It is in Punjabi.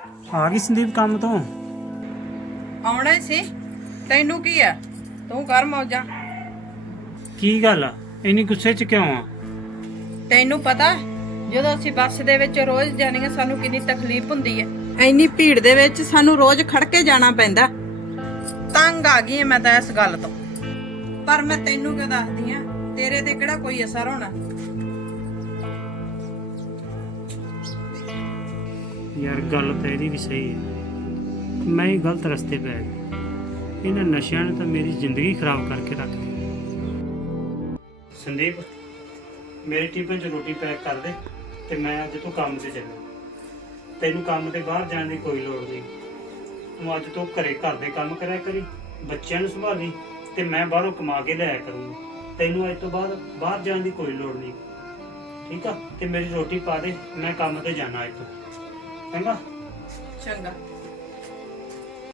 ਆ ਗਈ ਸੰਦੀਪ ਕੰਮ ਤੋਂ? ਆਉਣਾ ਹੀ ਸੀ। ਤੈਨੂੰ ਕੀ ਆ, ਤੂੰ ਕਰ ਮੌਜਾਂ। ਕੀ ਗੱਲ ਆ, ਇੰਨੀ ਗੁੱਸੇ 'ਚ ਕਿਉਂ ਆ? ਤੈਨੂੰ ਪਤਾ ਜਦੋਂ ਅਸੀਂ ਬੱਸ ਦੇ ਵਿੱਚ ਰੋਜ਼ ਜਾਣੀਆਂ ਸਾਨੂੰ ਕਿੰਨੀ ਤਕਲੀਫ ਹੁੰਦੀ ਹੈ। ਇੰਨੀ ਭੀੜ ਦੇ ਵਿੱਚ ਸਾਨੂੰ ਰੋਜ਼ ਖੜ ਕੇ ਜਾਣਾ ਪੈਂਦਾ। ਤੰਗ ਆ ਗਈ ਮੈਂ ਤਾਂ ਇਸ ਗੱਲ ਤੋਂ। ਪਰ ਮੈਂ ਤੈਨੂੰ ਕਿਉਂ ਦੱਸਦੀ ਆ, ਤੇਰੇ ਤੇ ਕਿਹੜਾ ਕੋਈ ਅਸਰ ਹੋਣਾ। ਯਾਰ ਗੱਲ ਤਾਂ ਇਹਦੀ ਵੀ ਸਹੀ ਹੈ, ਮੈਂ ਹੀ ਗਲਤ ਰਸਤੇ ਪੈ ਗਿਆ। ਇਹਨਾਂ ਨਸ਼ਿਆਂ ਨੇ ਤਾਂ ਮੇਰੀ ਜ਼ਿੰਦਗੀ ਖਰਾਬ ਕਰਕੇ ਰੱਖ ਦਿੱਤੀ। ਸੰਦੀਪ, ਮੇਰੀ ਟਿਫਨ 'ਚ ਰੋਟੀ ਪੈਕ ਕਰ ਦੇ ਤੇ ਮੈਂ ਅੱਜ ਤੋਂ ਕੰਮ ਤੇ ਚੱਲਾਂ। ਤੈਨੂੰ ਕੰਮ ਤੇ ਬਾਹਰ ਜਾਣ ਦੀ ਕੋਈ ਲੋੜ ਨਹੀਂ। ਤੂੰ ਅੱਜ ਤੋਂ ਘਰੇ ਘਰ ਦੇ ਕੰਮ ਕਰਿਆ ਕਰੀ, ਬੱਚਿਆਂ ਨੂੰ ਸੰਭਾਲੀ ਤੇ ਮੈਂ ਬਾਹਰੋਂ ਕਮਾ ਕੇ ਲਿਆਇਆ ਕਰੂੰਗਾ। ਤੈਨੂੰ ਅੱਜ ਤੋਂ ਬਾਅਦ ਬਾਹਰ ਜਾਣ ਦੀ ਕੋਈ ਲੋੜ ਨਹੀਂ, ਠੀਕ ਆ? ਤੇ ਮੇਰੀ ਰੋਟੀ ਪਾ ਦੇ, ਮੈਂ ਕੰਮ ਤੇ ਜਾਣਾ ਅੱਜ ਤੋਂ। ਚੰਗਾ? ਚੰਗਾ।